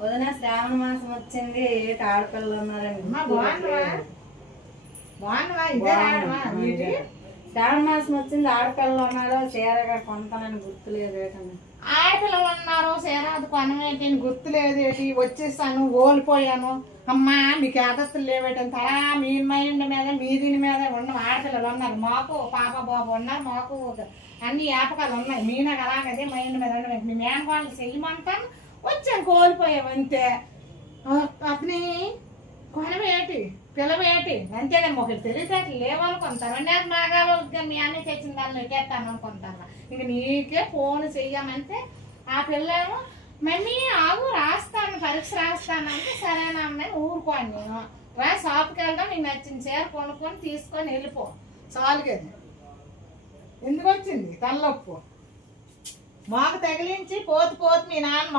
వదిన శ్రావణ మాసం వచ్చింది. ఏటి ఆడపిల్లలు ఉన్నారండి. శ్రావణ మాసం వచ్చింది, ఆడపిల్లలు ఉన్నారు. చీరగా కొంతనని గుర్తులేదు. ఏటన్నా ఆడపిల్లలు ఉన్నారు, చీర అది కొనమేటి గుర్తులేదేటి. వచ్చేసాను, ఓలిపోయాను. అమ్మా మీకు ఆదస్తులు లేవేటని తలా మీ మైండ్ మీద మీ దీని మీద ఉన్న ఆడపిల్లలు ఉన్నారు. మాకు పాప బాబు ఉన్నారు. మాకు అన్ని వ్యాపకాలు ఉన్నాయి. మీనకు అలాగదే మైండ్ మీద ఉన్న మీ మేనవాళ్ళు చెయ్యమంటాను. వచ్చాను, కోల్పోయావు అంతే. అతని కొనవేటి పిల్లవేటి అంతేగాని ఒకటి తెలిసేట్లు లేవనుకుంటాను. నాకు మాగాలు మీ అన్నీ తెచ్చిన దాన్ని ఎక్కేస్తాను అనుకుంటాను. ఇంక నీకే ఫోన్ చెయ్యమంటే ఆ పిల్లేమో మమ్మీ ఆగు రాస్తాను, పరీక్ష రాస్తాను అంటే సరేనా అమ్మాయి ఊరుకోండి. నేను రా షాప్కి వెళ్దాం, నీకు నచ్చిన చీర కొనుక్కొని తీసుకొని వెళ్ళిపో చాలు కదా. ఎందుకు వచ్చింది తలనొప్పు? మాకు తగిలించి పోతు మీ నాన్న